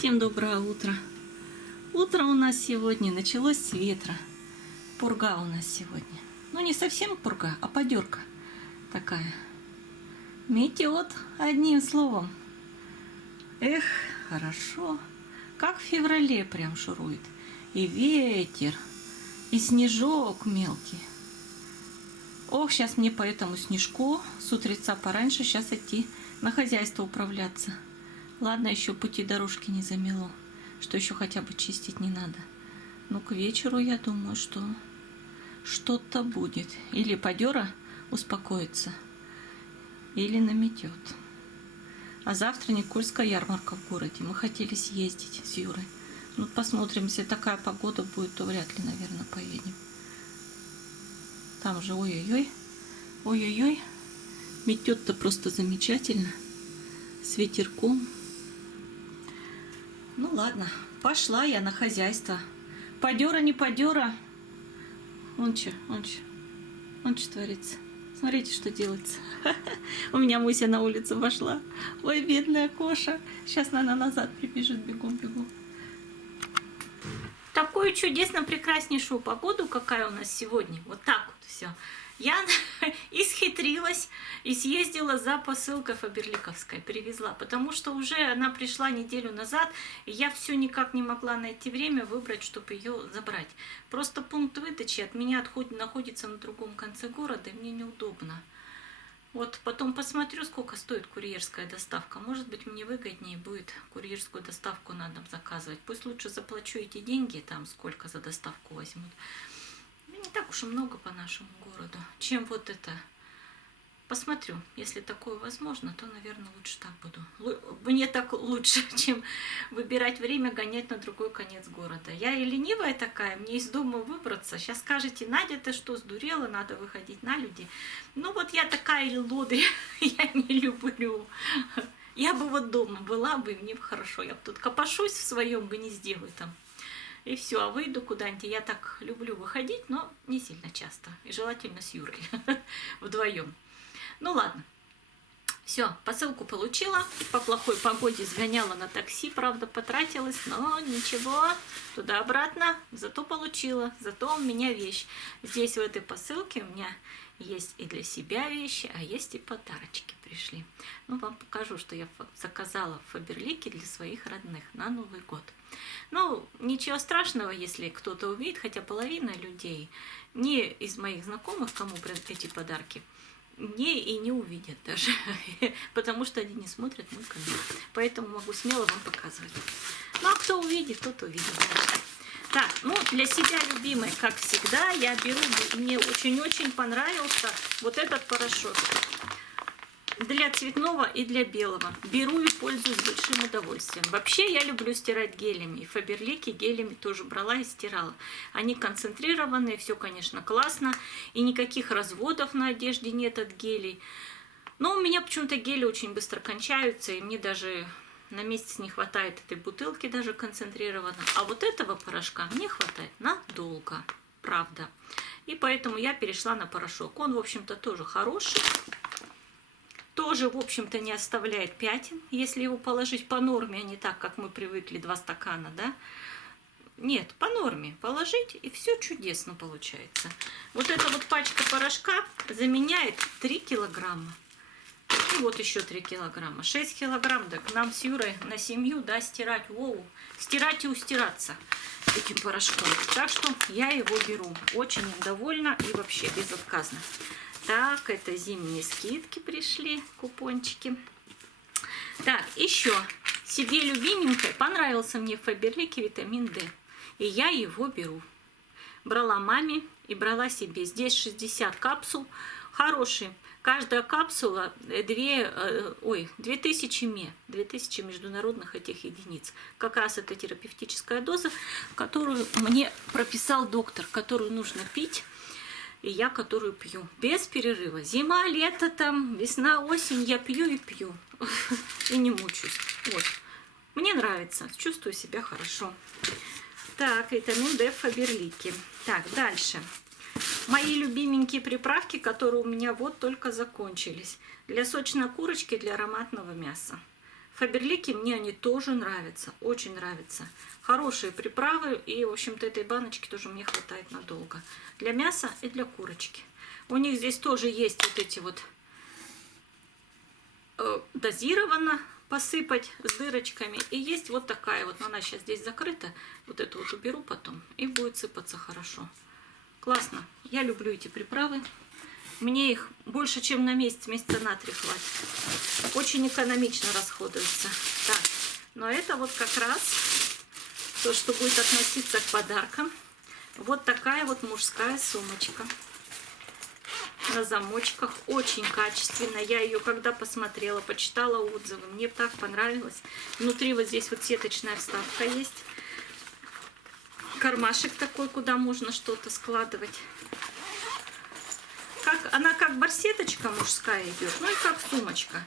Всем доброе утро. Утро у нас сегодня началось с ветра. Пурга у нас сегодня. Ну, не совсем пурга, а подерка такая. Метет, одним словом. Эх, хорошо. Как в феврале прям шурует. И ветер, и снежок мелкий. Ох, сейчас мне по этому снежку с утреца пораньше сейчас идти на хозяйство управляться. Ладно, еще пути дорожки не замело, что еще хотя бы чистить не надо. Но к вечеру, я думаю, что что-то будет. Или подера успокоится, или наметет. А завтра Никольская ярмарка в городе. Мы хотели съездить с Юрой. Ну, посмотрим, если такая погода будет, то вряд ли, наверное, поедем. Там же ой-ой-ой, ой-ой-ой, метет-то просто замечательно, с ветерком. Ну ладно, пошла я на хозяйство. Подера, не подера. Вон что творится. Смотрите, что делается. У меня Муся на улицу вошла. Ой, бедная Коша. Сейчас, наверное, назад прибежит, бегом. Такую чудесно прекраснейшую погоду, какая у нас сегодня. Вот так вот все. Я исхитрилась и съездила за посылкой фаберликовской, привезла, потому что уже она пришла неделю назад, и я все никак не могла найти время выбрать, чтобы ее забрать. Просто пункт выдачи от меня находится на другом конце города, и мне неудобно. Вот потом посмотрю, сколько стоит курьерская доставка. Может быть, мне выгоднее будет курьерскую доставку на дом заказывать. Пусть лучше заплачу эти деньги, там сколько за доставку возьмут. Не так уж и много по нашему городу, чем вот это. Посмотрю, если такое возможно, то, наверное, лучше так буду. Мне так лучше, чем выбирать время, гонять на другой конец города. Я и ленивая такая, мне из дома выбраться. Сейчас скажете, Надя, ты что, сдурела, надо выходить на люди. Ну вот я такая лодырь, я не люблю. Я бы вот дома была бы, мне бы хорошо. Я бы тут копошусь в своем гнезде в этом. И все, а выйду куда-нибудь. Я так люблю выходить, но не сильно часто. И желательно с Юрой вдвоем. Ну ладно. Все, посылку получила. По плохой погоде сгоняла на такси, правда, потратилась, но ничего, туда-обратно, зато получила. Зато у меня вещь. Здесь в этой посылке у меня есть и для себя вещи, а есть и подарочки пришли. Ну, вам покажу, что я заказала в Фаберлике для своих родных на Новый год. Ну, ничего страшного, если кто-то увидит, хотя половина людей не из моих знакомых, кому эти подарки, не увидят даже, потому что они не смотрят мой канал. Поэтому могу смело вам показывать. Ну, а кто увидит, тот увидит. Так, ну, для себя любимой, как всегда, я беру, мне очень-очень понравился вот этот порошок. Для цветного и для белого. Беру и пользуюсь большим удовольствием. Вообще я люблю стирать гелями. И Фаберлики гелями тоже брала и стирала. Они концентрированные, все, конечно, классно. И никаких разводов на одежде нет от гелей. Но у меня почему-то гели очень быстро кончаются. И мне даже на месяц не хватает этой бутылки, даже концентрированно. А вот этого порошка мне хватает надолго. Правда. И поэтому я перешла на порошок. Он, в общем-то, тоже хороший. Тоже, в общем-то, не оставляет пятен, если его положить по норме, а не так, как мы привыкли, 2 стакана, да? Нет, по норме положить, и все чудесно получается. Вот эта вот пачка порошка заменяет 3 килограмма. И вот еще 3 килограмма. 6 килограмм, да, к нам с Юрой на семью, да, стирать, стирать и устираться этим порошком. Так что я его беру. Очень им довольна и вообще безотказно. Так, это зимние скидки пришли, купончики. Так, еще себе любименькой понравился мне в Фаберлике витамин D. И я его беру. Брала маме и брала себе. Здесь 60 капсул. Хорошие. Каждая капсула 2000 ме. 2000 международных этих единиц. Как раз это терапевтическая доза, которую мне прописал доктор, которую нужно пить. И я которую пью без перерыва. Зима, лето, там, весна, осень, я пью и пью. И не мучаюсь. Вот. Мне нравится. Чувствую себя хорошо. Так, витамин D в Фаберлике. Так, дальше. Мои любименькие приправки, которые у меня вот только закончились. Для сочной курочки, для ароматного мяса. Фаберлики мне они тоже нравятся, очень нравятся. Хорошие приправы, и, в общем-то, этой баночки тоже мне хватает надолго. Для мяса и для курочки. У них здесь тоже есть вот эти вот дозированно посыпать с дырочками. И есть вот такая вот, но она сейчас здесь закрыта. Вот эту вот уберу потом, и будет сыпаться хорошо. Классно. Я люблю эти приправы. Мне их больше, чем на месяц, месяца на 3 хватит. Очень экономично расходуются. Так, но это вот как раз то, что будет относиться к подаркам. Вот такая вот мужская сумочка. На замочках. Очень качественная. Я ее когда посмотрела, почитала отзывы. Мне так понравилось. Внутри вот здесь вот сеточная вставка есть. Кармашек такой, куда можно что-то складывать. Она как барсеточка мужская идет, ну и как сумочка.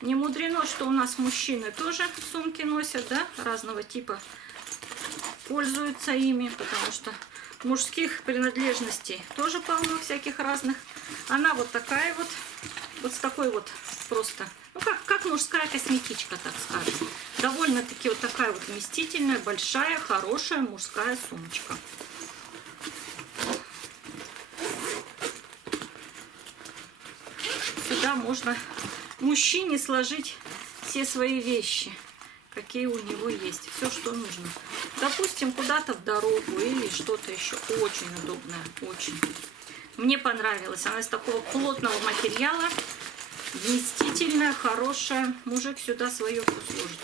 Не мудрено, что у нас мужчины тоже сумки носят, да, разного типа. Пользуются ими, потому что мужских принадлежностей тоже полно всяких разных. Она вот такая вот, вот с такой вот просто, ну как мужская косметичка, так скажем. Довольно-таки вот такая вот вместительная, большая, хорошая мужская сумочка. Сюда можно мужчине сложить все свои вещи, какие у него есть, все, что нужно. Допустим, куда-то в дорогу или что-то еще. Очень удобная, очень. Мне понравилась. Она из такого плотного материала, вместительная, хорошая. Мужик сюда свое все сложит.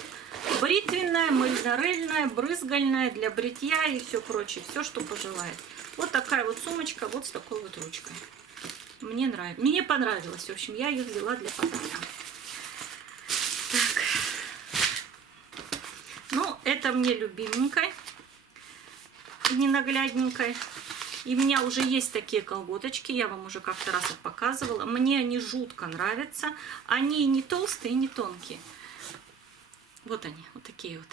Бритвенная, мыльно-рыльная, брызгальная для бритья и все прочее. Все, что пожелает. Вот такая вот сумочка, вот с такой вот ручкой. Мне нравится. Мне понравилось. В общем, я ее взяла для подарка. Так. Ну, это мне любименькой, ненаглядненькой. И у меня уже есть такие колготочки. Я вам уже как-то раз их показывала. Мне они жутко нравятся. Они не толстые, не тонкие. Вот они, вот такие вот.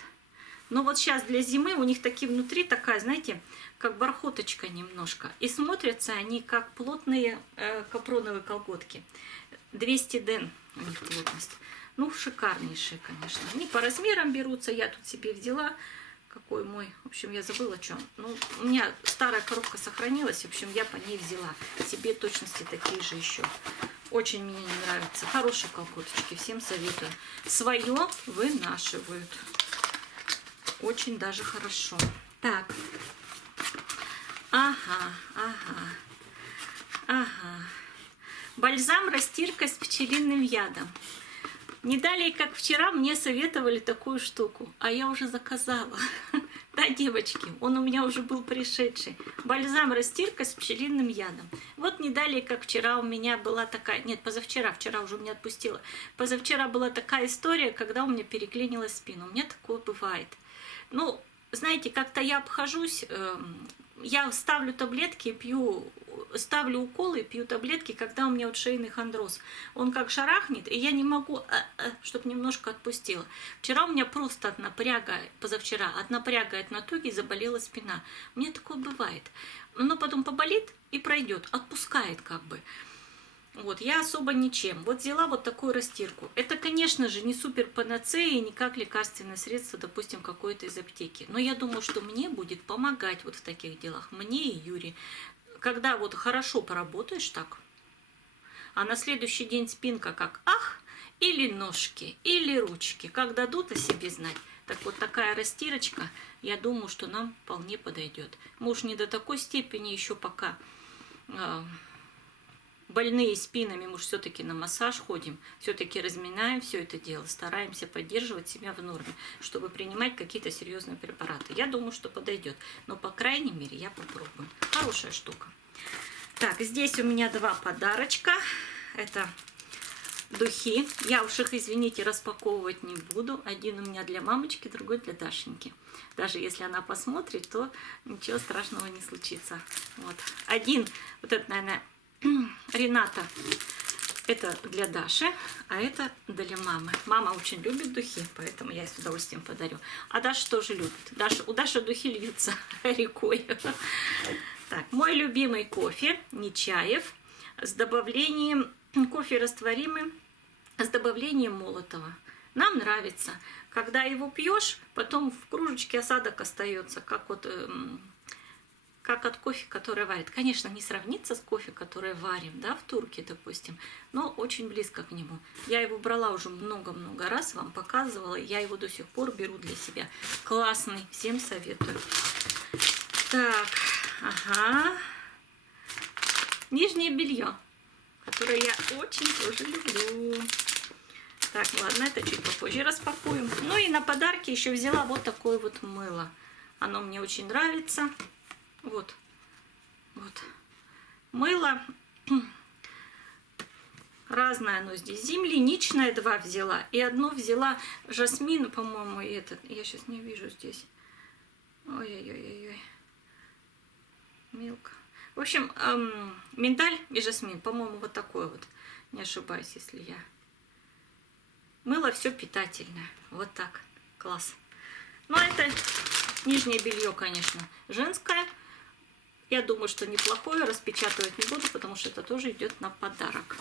Но вот сейчас для зимы у них такие внутри такая, знаете, как бархоточка немножко. И смотрятся они как плотные капроновые колготки. 200 ден у них плотность. Ну, шикарнейшие, конечно. Они по размерам берутся. Я тут себе взяла. Какой мой? В общем, я забыла, что. Ну, у меня старая коробка сохранилась. В общем, я по ней взяла. Себе точности такие же еще. Очень мне не нравятся. Хорошие колготочки. Всем советую. Свое вынашивают. Очень даже хорошо. Так. Ага. Бальзам-растирка с пчелиным ядом. Не далее, как вчера, мне советовали такую штуку, а я уже заказала. Да, девочки, он у меня уже был пришедший. Бальзам-растирка с пчелиным ядом. Вот не далее, как вчера у меня была такая... Нет, позавчера, вчера уже меня отпустила. Позавчера была такая история, когда у меня переклинилась спина. У меня такое бывает. Ну, знаете, как-то я обхожусь, я ставлю таблетки и пью, ставлю уколы и пью таблетки, когда у меня вот шейный хондроз. Он как шарахнет, и я не могу, чтобы немножко отпустила. Вчера у меня просто от напряга, позавчера, от напряга, от натуги заболела спина. У меня такое бывает. Но потом поболит и пройдет, отпускает как бы. Вот, я особо ничем. Вот взяла вот такую растирку. Это, конечно же, не супер панацея, не как лекарственное средство, допустим, какое-то из аптеки. Но я думаю, что мне будет помогать вот в таких делах. Мне и Юре. Когда вот хорошо поработаешь так, а на следующий день спинка как ах, или ножки, или ручки, как дадут о себе знать. Так вот такая растирочка, я думаю, что нам вполне подойдет. Мы уж не до такой степени еще пока... больные спинами, мы же все-таки на массаж ходим, все-таки разминаем все это дело, стараемся поддерживать себя в норме, чтобы принимать какие-то серьезные препараты. Я думаю, что подойдет, но по крайней мере я попробую. Хорошая штука. Так, здесь у меня два подарочка. Это духи. Я уж их, извините, распаковывать не буду. Один у меня для мамочки, другой для Дашеньки. Даже если она посмотрит, то ничего страшного не случится. Вот. Один, вот это, наверное, Рената, это для Даши, а это для мамы. Мама очень любит духи, поэтому я с удовольствием подарю. А Даша тоже любит. У Даши духи льются рекой. Так, мой любимый кофе, Нечаев, с добавлением, кофе растворимый, с добавлением молотого. Нам нравится. Когда его пьешь, потом в кружечке осадок остается, как вот как от кофе, который варит. Конечно, не сравнится с кофе, который варим, да, в турке, допустим, но очень близко к нему. Я его брала уже много-много раз, вам показывала, я его до сих пор беру для себя. Классный, всем советую. Так, ага. Нижнее белье, которое я очень тоже люблю. Так, ладно, это чуть попозже распакуем. Ну и на подарки еще взяла вот такое вот мыло. Оно мне очень нравится. Вот. Вот. Мыло. Разное оно здесь. Земляничное 2 взяла. И одно взяла жасмин, по-моему, этот. Я сейчас не вижу здесь. Ой-ой-ой-ой. Мелко. В общем, миндаль и жасмин. По-моему, вот такое вот. Не ошибаюсь, если я... Мыло все питательное. Вот так. Класс. Ну, это нижнее белье, конечно, женское. Я думаю, что неплохое. Распечатывать не буду, потому что это тоже идет на подарок.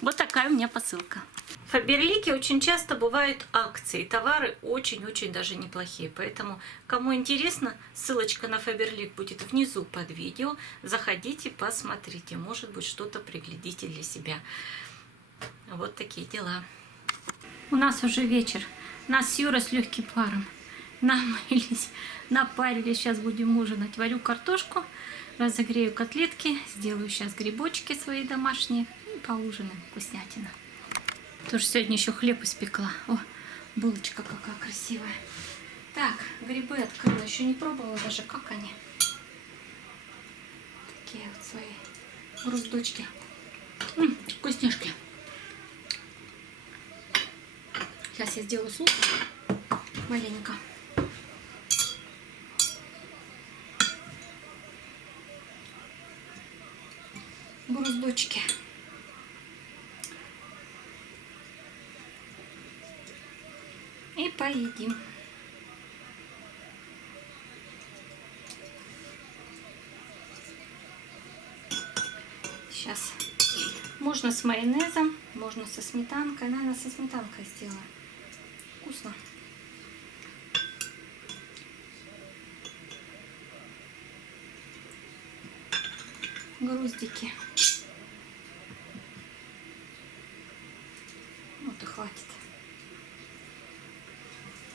Вот такая у меня посылка. В Фаберлике очень часто бывают акции. Товары очень-очень даже неплохие. Поэтому, кому интересно, ссылочка на Фаберлик будет внизу под видео. Заходите, посмотрите. Может быть, что-то приглядите для себя. Вот такие дела. У нас уже вечер. Нас с Юрой с легким паром. Намылись, напарились. Сейчас будем ужинать. Варю картошку, разогрею котлетки, сделаю сейчас грибочки свои домашние и поужинаем. Вкуснятина. Тоже сегодня еще хлеб испекла. О, булочка какая красивая. Так, грибы открыла. Еще не пробовала даже, как они. Такие вот свои груздочки. Вкусняшки. Сейчас я сделаю суп маленько. Груздочки. И поедим. Сейчас. Можно с майонезом, можно со сметанкой. Наверное, со сметанкой сделаю. Вкусно. Груздики. Вот и хватит.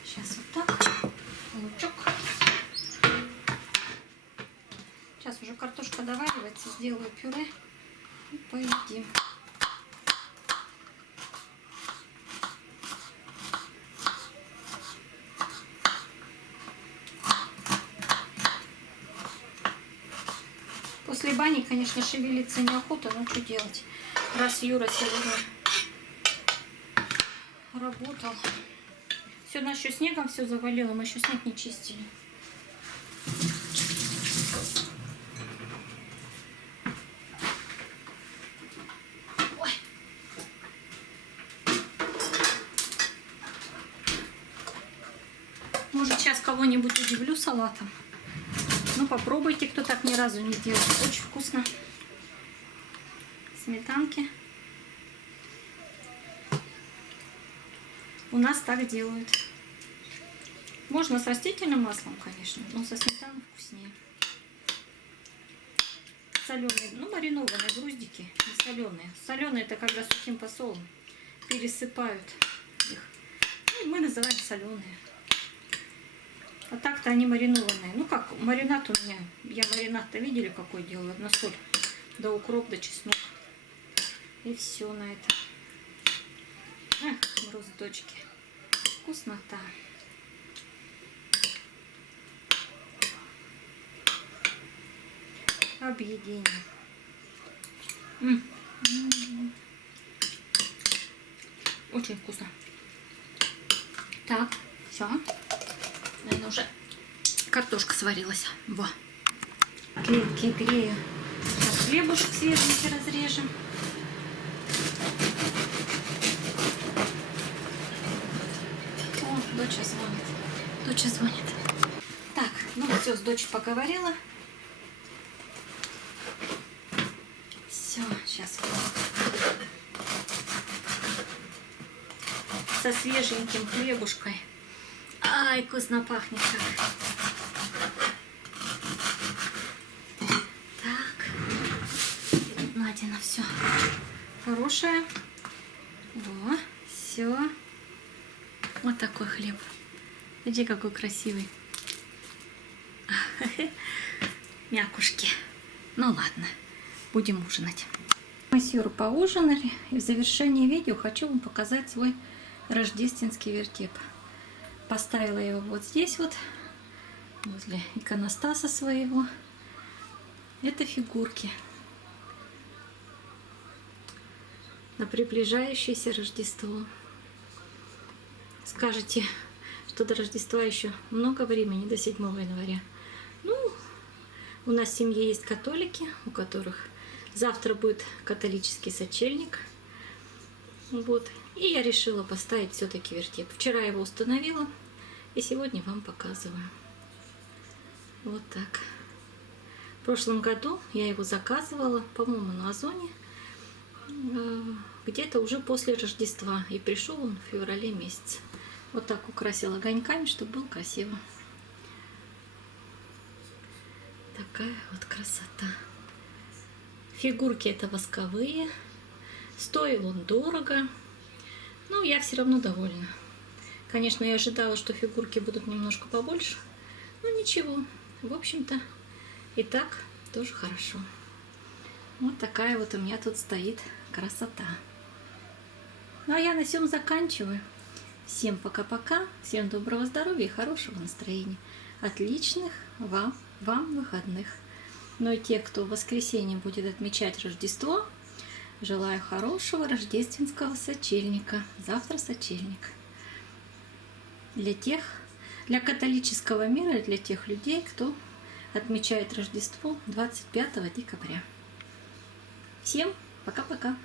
Сейчас вот так. Лучок. Сейчас уже картошка доваривается. Сделаю пюре и поедим. После бани, конечно, шевелиться неохота, но что делать? Раз Юра сегодня работал. Все, нас еще снегом все завалило, мы еще снег не чистили. Ой. Может, сейчас кого-нибудь удивлю салатом. Ну, попробуйте, кто так ни разу не делал. Очень вкусно. Сметанки. У нас так делают. Можно с растительным маслом, конечно, но со сметаной вкуснее. Соленые, ну, маринованные груздики, не соленые. Соленые это когда сухим посолом пересыпают их. И мы называем соленые. А так-то они маринованные. Ну как, маринад у меня. Я маринад-то видели, какой делаю? На соль, да укроп, да чеснок. И все на это. Эх, груздочки. Вкуснота. Объедение. Очень вкусно. Так, все. Наверное, уже картошка сварилась. Во. Клетки грею. Сейчас хлебушек свеженький разрежем. О, доча звонит. Доча звонит. Так, ну все, с дочей поговорила. Все, сейчас. со свеженьким хлебушкой. Ай, вкусно пахнет как. Так. Надина, все хорошее. Во, все. Вот такой хлеб. Смотри, какой красивый. Мякушки. Ну ладно, будем ужинать. Мы с Юрой поужинали, и в завершении видео хочу вам показать свой рождественский вертеп. Поставила его вот здесь вот, возле иконостаса своего. Это фигурки на приближающееся Рождество. Скажете, что до Рождества еще много времени, до 7 января. Ну, у нас в семье есть католики, у которых завтра будет католический сочельник. Вот. И я решила поставить все-таки вертеп. Вчера его установила, и сегодня вам показываю. Вот так. В прошлом году я его заказывала, по-моему, на Озоне, где-то уже после Рождества. И пришел он в феврале месяце. Вот так украсила огоньками, чтобы было красиво. Такая вот красота. Фигурки это восковые. Стоил он дорого. Но я все равно довольна. Конечно, я ожидала, что фигурки будут немножко побольше. Но ничего. В общем-то, и так тоже хорошо. Вот такая вот у меня тут стоит красота. Ну а я на всем заканчиваю. Всем пока-пока. Всем доброго здоровья и хорошего настроения. Отличных вам выходных. Ну и те, кто в воскресенье будет отмечать Рождество, желаю хорошего рождественского сочельника. Завтра сочельник. Для католического мира и для тех людей, кто отмечает Рождество 25 декабря. Всем пока-пока.